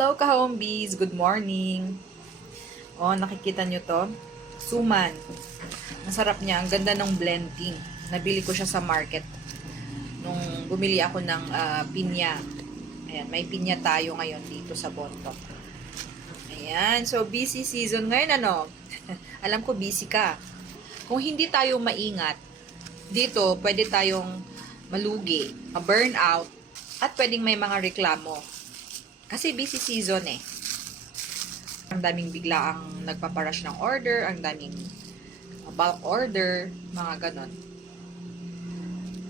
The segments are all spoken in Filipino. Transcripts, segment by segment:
Hello, ka-homebees! Good morning! Oh, nakikita nyo to? Suman. Masarap niya. Ang ganda ng blending. Nabili ko siya sa market. Nung bumili ako ng pinya. Ayan, may pinya tayo ngayon dito sa Bontoc. Ayan, so busy season ngayon, ano? Alam ko busy ka. Kung hindi tayo maingat, dito pwede tayong malugi, ma-burnout, at pwedeng may mga reklamo. Kasi busy season eh. Ang daming bigla ang nagpaparush ng order, ang daming bulk order, mga ganon.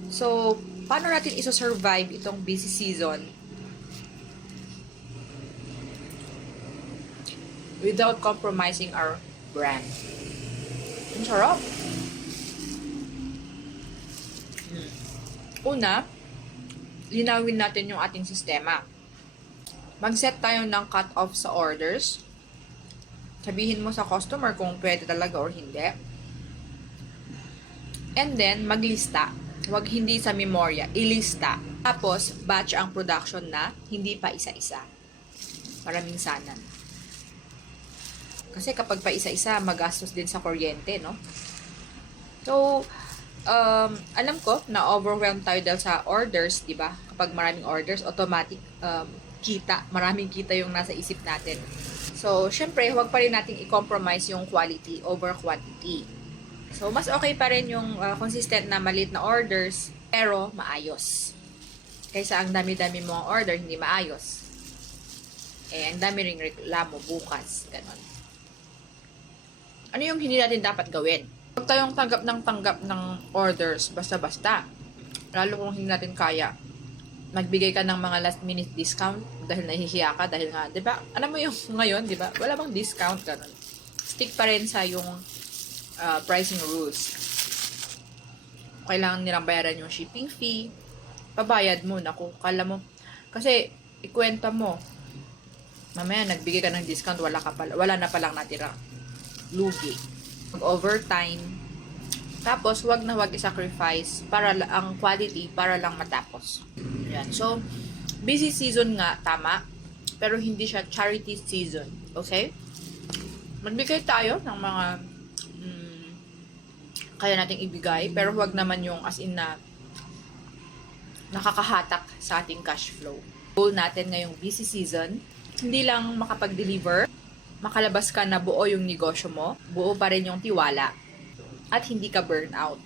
So, paano natin iso-survive itong busy season without compromising our brand? Ang sarap. Una, linawin natin yung ating sistema. Mag-set tayo ng cut-off sa orders. Sabihin mo sa customer kung pwede talaga or hindi. And then, maglista. Huwag hindi sa memorya, ilista. Tapos, batch ang production na, hindi pa isa-isa. Maraming sanan. Kasi kapag pa isa-isa, magastos din sa kuryente, no? So, alam ko na overwhelmed tayo dahil sa orders, di ba? Kapag maraming orders, automatic maraming kita yung nasa isip natin. So, syempre, huwag pa rin nating i-compromise yung quality over quantity. So, mas okay pa rin yung consistent na maliit na orders, pero maayos. Kaysa ang dami-dami mong order, hindi maayos. Eh, ang dami ring reklamo bukas. Ganon. Ano yung hindi natin dapat gawin? Huwag tayong tanggap ng orders basta-basta. Lalo kung hindi natin kaya. Magbigay ka ng mga last minute discount dahil nahihiya ka, dahil nga, di ba? Alam mo yung ngayon, di ba? Wala bang discount, ganun. Stick pa rin sa yung pricing rules. Kailangan nilang bayaran yung shipping fee. Pabayad mo, naku, kala mo. Kasi, ikwenta mo. Mamaya, nagbigay ka ng discount, wala na palang natira. Lugi. Overtime. Tapos, wag na wag i-sacrifice para ang quality para lang matapos. Yan. So, busy season nga, tama. Pero hindi siya charity season. Okay? Magbigay tayo ng mga kaya nating ibigay. Pero wag naman yung as in na nakakahatak sa ating cash flow. Goal natin ngayong busy season, hindi lang makapag-deliver, makalabas ka na buo yung negosyo mo, buo pa rin yung tiwala, at hindi ka burnout.